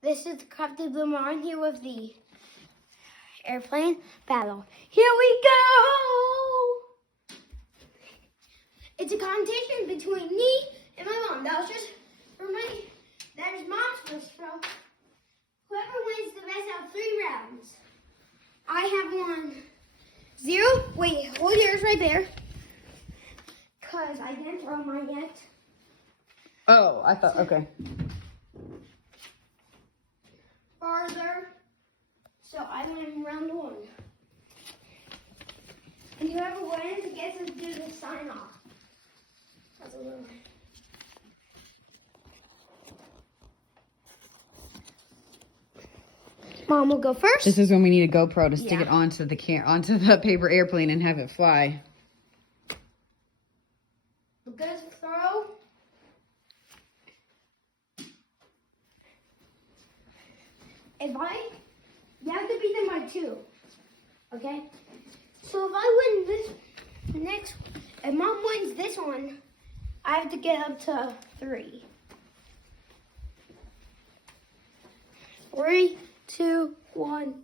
This is Crafty Blue Marlin here with the airplane battle. Here we go! It's a competition between me and my mom. That was just for my, that is mom's first throw. Whoever wins the best out of 3 rounds. I have won 0. Wait, hold yours right there. Because I didn't throw mine yet. Oh, I thought, okay. Farther. So I win round 1. And whoever wins gets to do the sign off. That's a little. Mom will go first. This is when we need a GoPro to stick Yeah. it onto the paper airplane and have it fly. Good throw. You have to beat them by 2. Okay? So if I win this next, if Mom wins this one, I have to get up to 3. 3, 2, 1,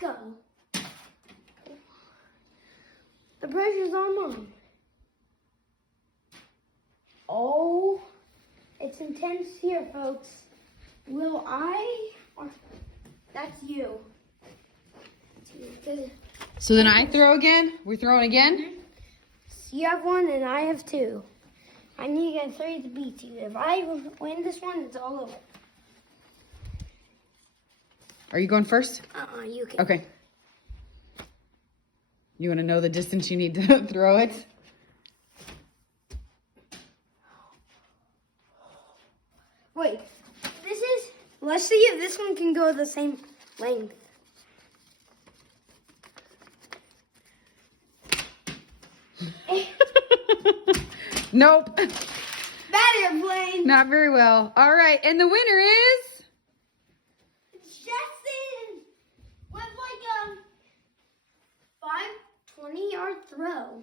go. The pressure's on Mom. Oh, it's intense here, folks. Will I? Or that's you. So then I throw again? We're throwing again? You have 1 and I have 2. I need to get 3 to beat you. If I win this one, it's all over. Are you going first? You can. Okay. You want to know the distance you need to throw it? Wait, let's see if this one can go the same length. Nope. Bad airplane. Not very well. All right, and the winner is... Jackson with like a 20-yard throw.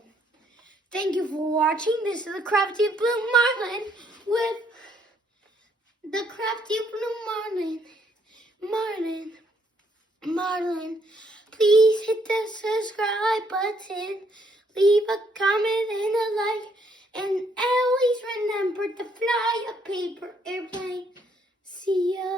Thank you for watching. This is the Crafty Blue Marlin with the Crafty Blue Marlin. Please hit the subscribe button, leave a comment and a like, and always remember to fly a paper airplane. See ya.